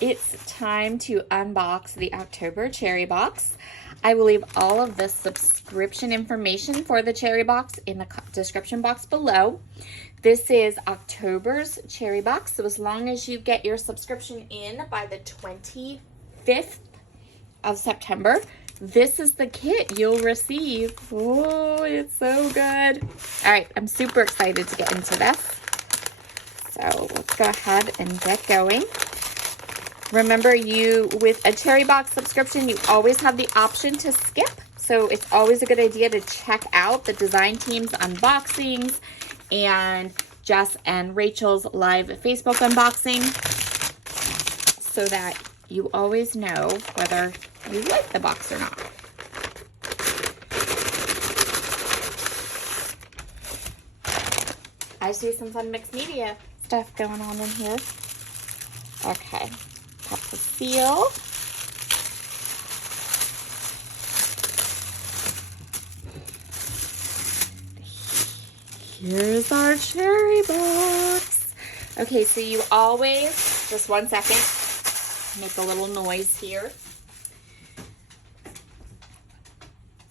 it's time to unbox the October cherry box. I will leave all of the subscription information for the cherry box in the description box below. This is October's cherry box, so as long as you get your subscription in by the 25th of September, this is the kit you'll receive. Oh, it's so good. All right, I'm super excited to get into this. So let's go ahead and get going. Remember, with a cherry box subscription, you always have the option to skip. So it's always a good idea to check out the design team's unboxings and Jess and Rachel's live Facebook unboxing so that you always know whether you like the box or not. I see some fun mixed media stuff going on in here. Okay, pop the seal. Here's our cherry box. Okay, so you always, just 1 second, make a little noise here.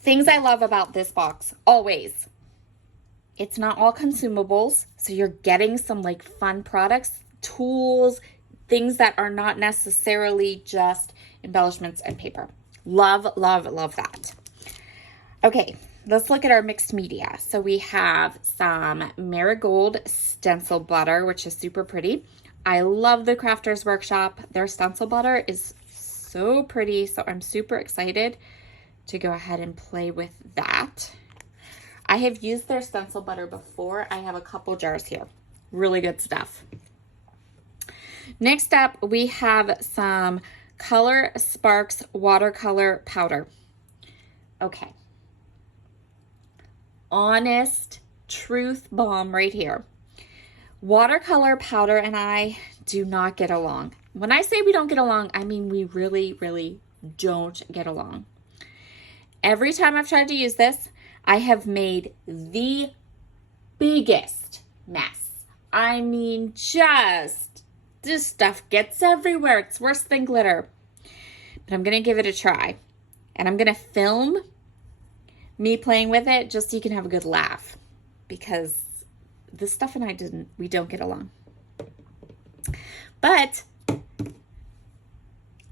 Things I love about this box, always. It's not all consumables, so you're getting some like fun products, tools, things that are not necessarily just embellishments and paper. Love, love, love that. Okay, let's look at our mixed media. So we have some marigold stencil butter, which is super pretty. I love the Crafters Workshop. Their stencil butter is so pretty, so I'm super excited to go ahead and play with that. I have used their stencil butter before. I have a couple jars here. Really good stuff. Next up, we have some Color Sparks watercolor powder. Okay. Honest truth bomb right here. Watercolor powder and I do not get along. When I say we don't get along, I mean we really, really don't get along. Every time I've tried to use this, I have made the biggest mess. I mean, this stuff gets everywhere. It's worse than glitter. But I'm going to give it a try. And I'm going to film me playing with it just so you can have a good laugh. Because this stuff and we don't get along. But,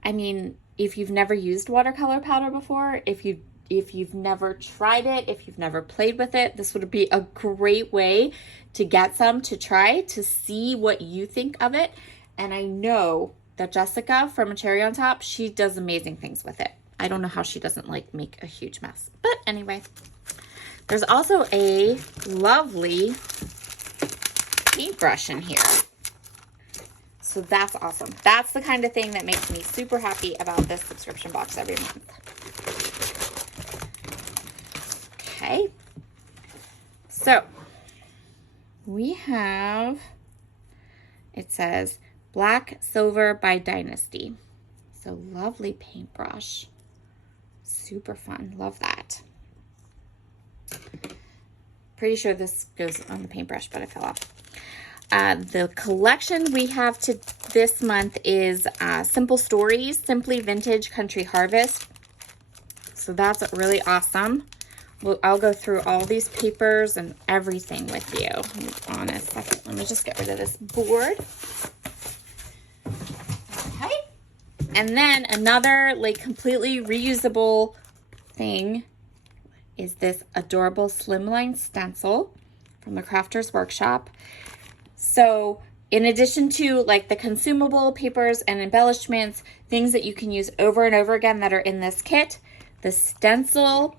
I mean, if you've never used watercolor powder before, if you've never tried it, if you've never played with it, this would be a great way to get some to try to see what you think of it. And I know that Jessica from A Cherry on Top, she does amazing things with it. I don't know how she doesn't like make a huge mess. But anyway, there's also a lovely paintbrush in here. So that's awesome. That's the kind of thing that makes me super happy about this subscription box every month. Okay, so we have, it says Black Silver by Dynasty. So lovely paintbrush. Super fun. Love that. Pretty sure this goes on the paintbrush, but I fell off. The collection we have to this month is Simple Stories, Simply Vintage Country Harvest. So that's really awesome. Well, I'll go through all these papers and everything with you. Hold on a second. Let me just get rid of this board. Okay. And then another like completely reusable thing is this adorable slimline stencil from the Crafters Workshop. So in addition to like the consumable papers and embellishments, things that you can use over and over again that are in this kit, the stencil,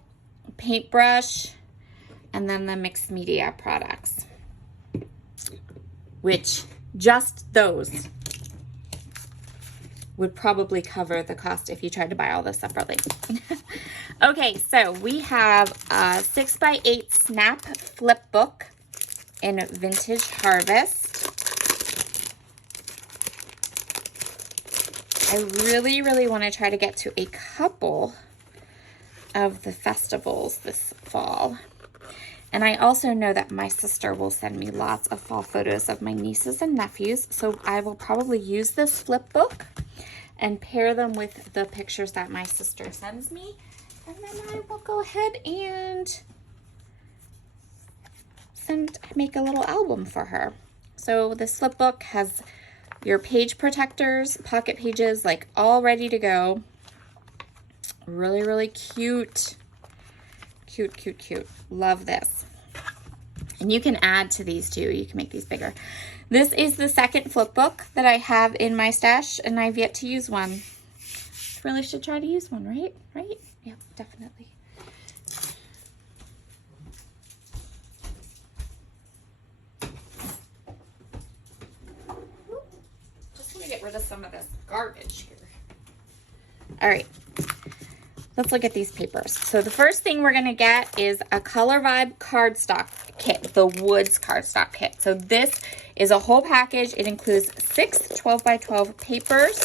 paintbrush, and then the mixed media products, which just those would probably cover the cost if you tried to buy all this separately. Okay, so we have a 6x8 snap flip book in Vintage Harvest. I really, really want to try to get to a couple of the festivals this fall. And I also know that my sister will send me lots of fall photos of my nieces and nephews, so I will probably use this flip book and pair them with the pictures that my sister sends me. And then I will go ahead and make a little album for her. So this flip book has your page protectors, pocket pages, like all ready to go. Really, really cute. Cute, cute, cute. Love this. And you can add to these too. You can make these bigger. This is the second flip book that I have in my stash, and I've yet to use one. Really should try to use one, right? Right? Yeah, definitely. Just want to get rid of some of this garbage here. All right. Let's look at these papers. So the first thing we're gonna get is a Color Vibe cardstock kit, the Woods cardstock kit. So this is a whole package. It includes 6 12x12 papers.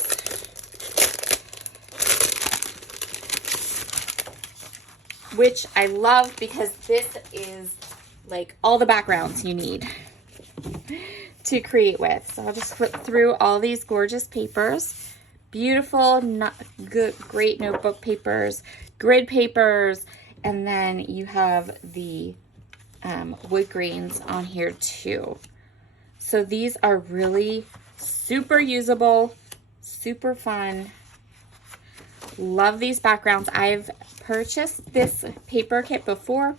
Which I love because this is like all the backgrounds you need to create with. So I'll just flip through all these gorgeous papers. Beautiful, great notebook papers, grid papers, and then you have the wood grains on here too. So these are really super usable, super fun. Love these backgrounds. I've purchased this paper kit before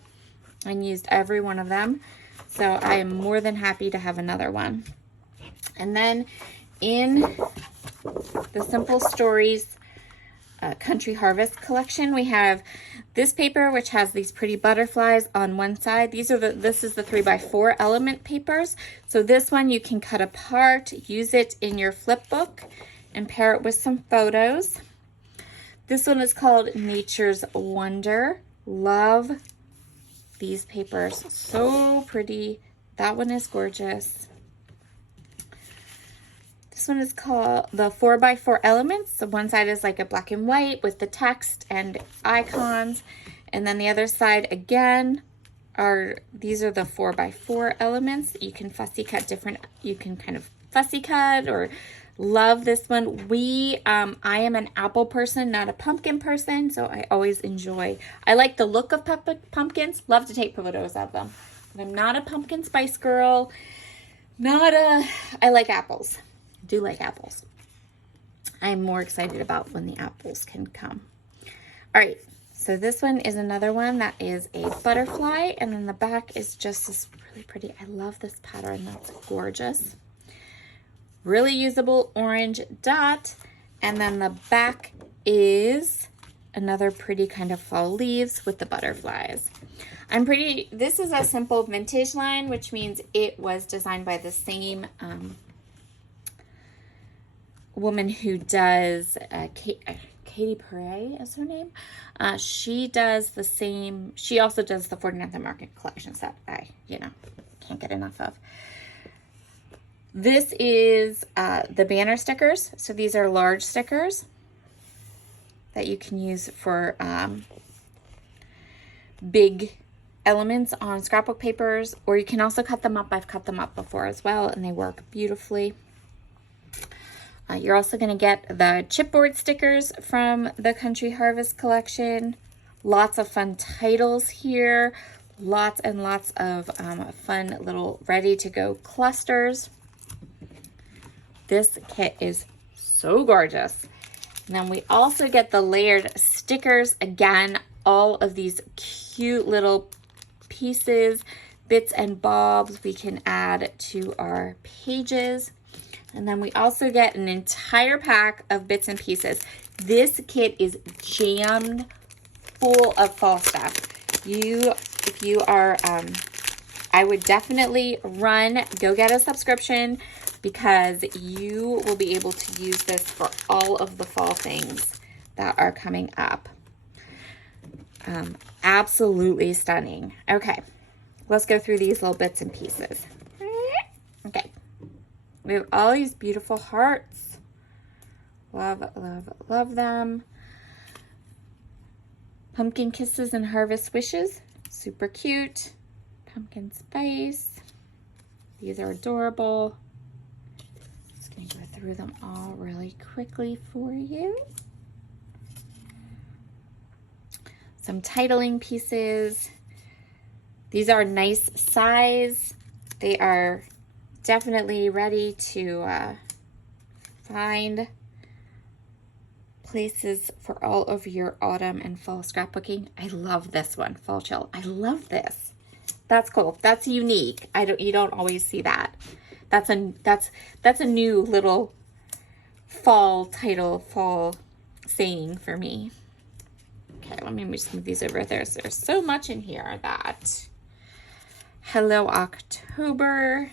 and used every one of them. So I am more than happy to have another one. And then in the Simple Stories Country Harvest collection, we have this paper, which has these pretty butterflies on one side. This is the 3x4 element papers. So this one you can cut apart, use it in your flip book, and pair it with some photos. This one is called Nature's Wonder. Love these papers. So pretty. That one is gorgeous. This one is called the 4x4 Elements. So one side is like a black and white with the text and icons. And then the other side again these are the 4x4 elements. You can fussy cut different, you can kind of fussy cut or love this one. I am an apple person, not a pumpkin person. So I always I like the look of pumpkins, love to take photos of them. But I'm not a pumpkin spice girl. I like apples. Do like apples. I'm more excited about when the apples can come. All right, so this one is another one that is a butterfly, and then the back is just this really pretty. I love this pattern. That's gorgeous. Really usable orange dot, and then the back is another pretty kind of fall leaves with the butterflies. This is a simple vintage line, which means it was designed by the same woman who does Katie Perret is her name. She does the same. She also does the 49th Market collections that I can't get enough of. This is the banner stickers. So these are large stickers that you can use for big elements on scrapbook papers, or you can also cut them up. I've cut them up before as well, and they work beautifully. You're also going to get the chipboard stickers from the Country Harvest collection. Lots of fun titles here. Lots and lots of fun little ready-to-go clusters. This kit is so gorgeous. And then we also get the layered stickers. Again, all of these cute little pieces, bits and bobs we can add to our pages. And then we also get an entire pack of bits and pieces. This kit is jammed full of fall stuff. If you are, I would definitely go get a subscription, because you will be able to use this for all of the fall things that are coming up. Absolutely stunning. Okay, let's go through these little bits and pieces. Okay. We have all these beautiful hearts. Love, love, love them. Pumpkin kisses and harvest wishes. Super cute. Pumpkin spice. These are adorable. I'm going to go through them all really quickly for you. Some titling pieces. These are nice size. They are definitely ready to find places for all of your autumn and fall scrapbooking. I love this one, Fall Chill. I love this. That's cool. That's unique. You don't always see that. That's a new little fall title, fall saying for me. Okay, let me just move these over there. So there's so much in here that Hello October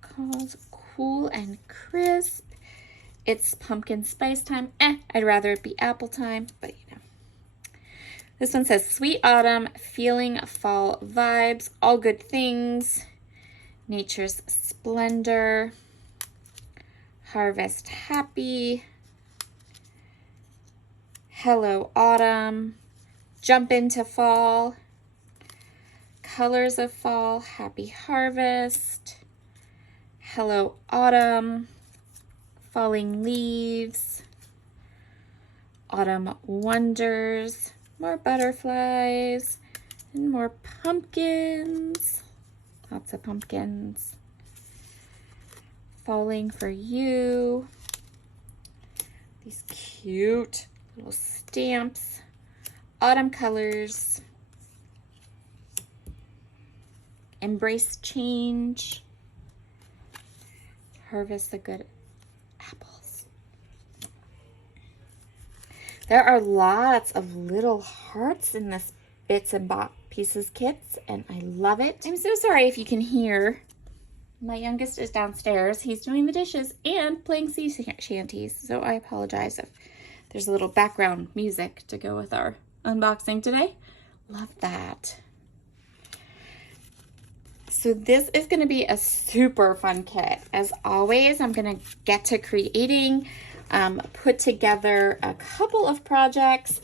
calls cool and crisp. It's pumpkin spice time. I'd rather it be apple time, but you know. This one says sweet autumn, feeling fall vibes, all good things, nature's splendor, harvest happy, hello autumn, jump into fall, colors of fall, happy harvest, hello autumn, falling leaves, autumn wonders, more butterflies, and more pumpkins, lots of pumpkins, falling for you, these cute little stamps, autumn colors, embrace change, harvest the good apples. There are lots of little hearts in this Bits and Pieces kits, and I love it. I'm so sorry if you can hear. My youngest is downstairs. He's doing the dishes and playing sea shanties, so I apologize if there's a little background music to go with our unboxing today. Love that. So this is going to be a super fun kit. As always, I'm going to get to creating, put together a couple of projects,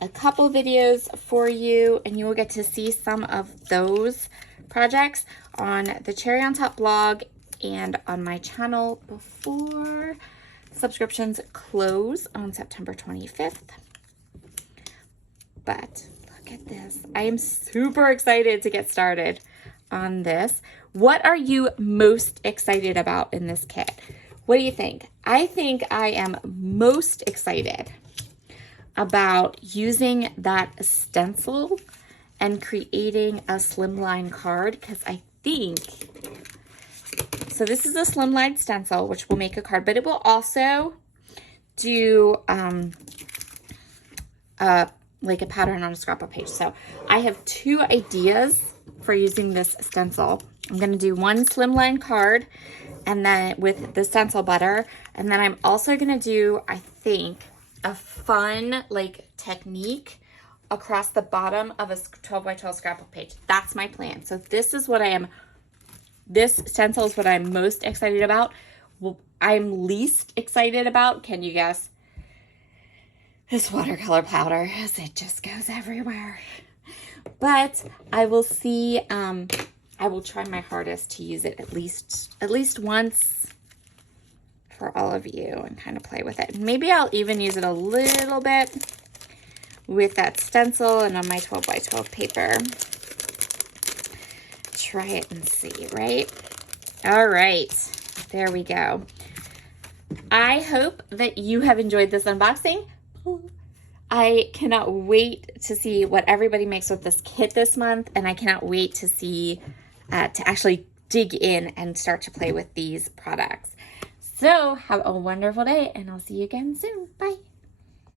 a couple videos for you, and you will get to see some of those projects on the Cherry on Top blog and on my channel before subscriptions close on September 25th. But look at this. I am super excited to get started on this. What are you most excited about in this kit? What do you think? I think I am most excited about using that stencil and creating a slimline card, because I think, so this is a slimline stencil, which will make a card, but it will also do like a pattern on a scrapbook page. So I have two ideas for using this stencil. I'm going to do one slimline card and then with the stencil butter, and then I'm also going to do, I think, a fun like technique across the bottom of a 12 by 12 scrapbook page. That's my plan. So this is what this stencil is what I'm most excited about. Well, I'm least excited about, can you guess? This watercolor powder, as it just goes everywhere. But I will see, I will try my hardest to use it at least once for all of you and kind of play with it. Maybe I'll even use it a little bit with that stencil and on my 12 by 12 paper. Try it and see, right? All right, there we go. I hope that you have enjoyed this unboxing. I cannot wait to see what everybody makes with this kit this month, and I cannot wait to see, to actually dig in and start to play with these products. So have a wonderful day, and I'll see you again soon. Bye.